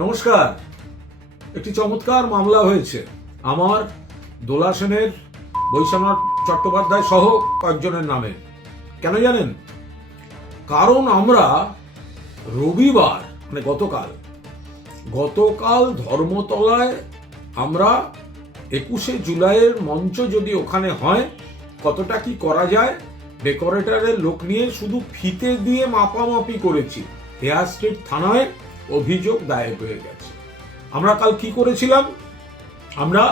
নমস্কার। একটি চমৎকার মামলা হয়েছে আমার, দোলা সেনের, বৈশ্বনাথ চট্টোপাধ্যায় সহ কয়েকজনের নামে। কেন জানেন? কারণ আমরা রবিবার মানে গতকাল ধর্মতলায় আমরা 21শে জুলাইয়ের মঞ্চ যদি ওখানে হয় কতটা কি করা যায় ডেকোরেটরের লোক নিয়ে শুধু ফিতে দিয়ে মাপামাপি করেছি। হেয়ার স্ট্রিট থানায় অভিযোগ দায়ের হয়ে গেছে। আমরা কাল কি করেছিলাম? আমরা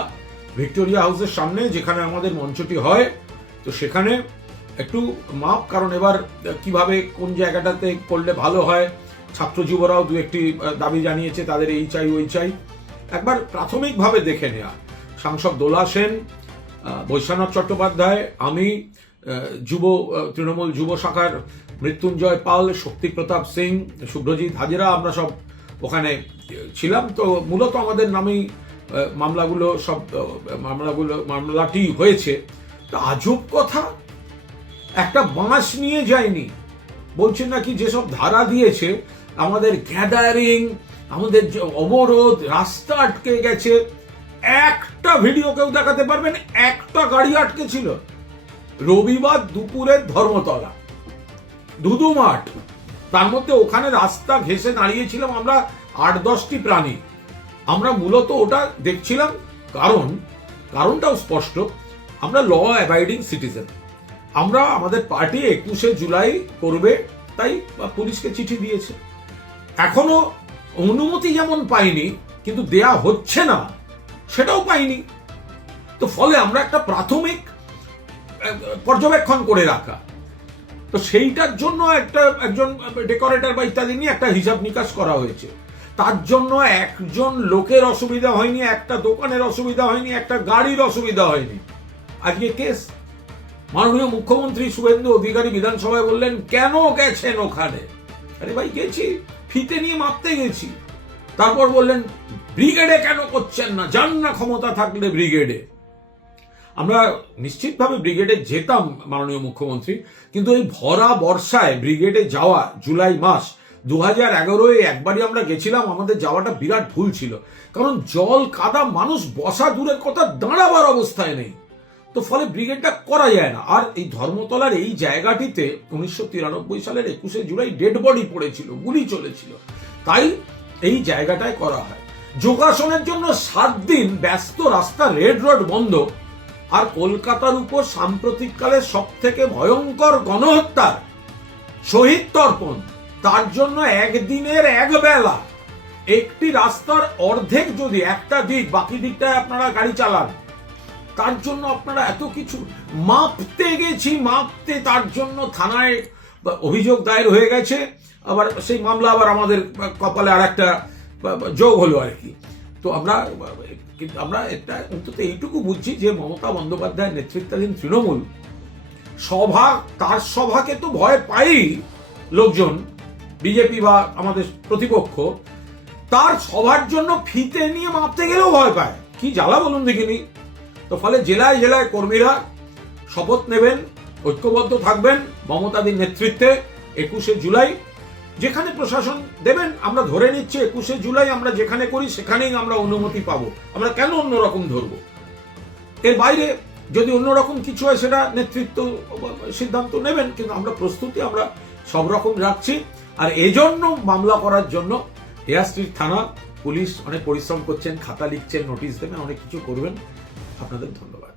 ভিক্টোরিয়া হাউসের সামনে যেখানে আমাদের মঞ্চটি হয়, তো সেখানে একটু মাপ, কারণ এবার কিভাবে কোন জায়গাটাতে করলে ভালো হয়, ছাত্র যুবরাও দু একটি দাবি জানিয়েছে, তাদের এই চাই ওই চাই, একবার প্রাথমিকভাবে দেখে নেওয়া। সাংসদ দোলা সেন, বৈশ্বনাথ চট্টোপাধ্যায়, আমি, তৃণমূল যুব শাখার মৃত্যুঞ্জয় পাল, শক্তি প্রতাপ সিং, শুভ্রজিৎ হাজরা, আমরা সব ওখানে ছিলাম। তো মূলত আমাদের নামেই মামলাটি হয়েছে। তো আজব কথা, একটা বাঁশ নিয়ে যায়নি। বলছেন নাকি যেসব ধারা দিয়েছে, আমাদের গ্যাদারিং, আমাদের অবরোধ, রাস্তা আটকে গেছে, একটা ভিডিও কেউ দেখাতে পারবেন একটা গাড়ি আটকে ছিল? রবিবার দুপুরের ধর্মতলা ধুধু মাঠ, তার মধ্যে ওখানে রাস্তা ঘেঁষে দাঁড়িয়েছিলাম আমরা 8-10টি প্রাণী। আমরা মূলত ওটা দেখছিলাম, কারণটাও স্পষ্ট, আমরা ল অ্যাবাইডিং সিটিজেন। আমরা আমাদের পার্টি 21শে জুলাই করবে, তাই পুলিশকে চিঠি দিয়েছে। এখনো অনুমতি যেমন পাইনি, কিন্তু দেয়া হচ্ছে না সেটাও পাইনি। তো ফলে আমরা একটা প্রাথমিক পর্যবেক্ষণ করে রাখা, তো সেইটার জন্য একজন ডেকোরেটর বা ইত্যাদি নিয়ে একটা হিসাব নিকাশ করা হয়েছে। তার জন্য একজন লোকের অসুবিধা হয়নি, একটা দোকানের অসুবিধা হয়নি, একটা গাড়ির অসুবিধা হয়নি। আজকে কেস, মাননীয় মুখ্যমন্ত্রী শুভেন্দু অধিকারী বিধানসভায় বললেন, কেন গেছেন ওখানে? আরে ভাই, গেছি, ফিতে নিয়ে মাপতে গেছি। তারপর বললেন, ব্রিগেডে কেন করছেন না? যান না ক্ষমতা থাকলে ব্রিগেডে। আমরা নিশ্চিতভাবে ব্রিগেডে যেতাম মাননীয় মুখ্যমন্ত্রী, কিন্তু এই ভরা বর্ষায় ব্রিগেডে যাওয়া, জুলাই মাস 2011-এ একবারই আমরা গেছিলাম, আমাদের যাওয়াটা বিরাট ভুল ছিল। কারণ জল কাদা, মানুষ বসা দূরের কথা, দাঁড়াবার অবস্থায় নেই। তো ফলে ব্রিগেডটা করা যায় না। আর এই ধর্মতলার এই জায়গাটিতে 1993 সালের 21শে জুলাই ডেড বডি পড়েছিল, গুলি চলেছিল, তাই এই জায়গাটায় করা হয়। যোগাসনের জন্য 7 দিন ব্যস্ত রাস্তা, রেড রোড বন্ধ, আর কলকাতার উপর সাম্প্রতিককালে সব থেকে ভয়ঙ্কর গণহত্যার শহীদ তর্পণ, তার জন্য একদিনের একবেলা একটি রাস্তার অর্ধেক যদি একটা দিক, বাকি দিকটায় আপনারা গাড়ি চালান, তার জন্য আপনারা এত কিছু মাপতে গেছি, তার জন্য থানায় অভিযোগ দায়ের হয়ে গেছে। আবার সেই মামলা আবার আমাদের কপালে আর একটা যোগ হলো আর কি। তো আমরা একটা অন্তত এইটুকু বুঝছি যে মমতা বন্দ্যোপাধ্যায়ের নেতৃত্বাধীন তৃণমূল তার সভাকে তো ভয় পাই লোকজন, বিজেপি বা আমাদের প্রতিপক্ষ, তার সভার জন্য ফিতে নিয়ে মাপতে গেলেও ভয় পায়। কি জ্বালা বলুন দেখিনি। তো ফলে জেলায় জেলায় কর্মীরা শপথ নেবেন, ঐক্যবদ্ধ থাকবেন মমতাদির নেতৃত্বে। 21শে জুলাই যেখানে প্রশাসন দেবেন, আমরা ধরে নিচ্ছি 21শে জুলাই আমরা যেখানে করি সেখানেই আমরা অনুমতি পাবো। আমরা কেন অন্যরকম ধরবো? এর বাইরে যদি অন্যরকম কিছু হয় সেটা নেতৃত্ব সিদ্ধান্ত নেবেন, কিন্তু আমরা প্রস্তুতি আমরা সব রকম রাখছি। আর এজন্য মামলা করার জন্য হেয়ার স্ট্রিট থানা পুলিশ অনেক পরিশ্রম করছেন, খাতা লিখছেন, নোটিশ দেবেন, অনেক কিছু করবেন। আপনাদের ধন্যবাদ।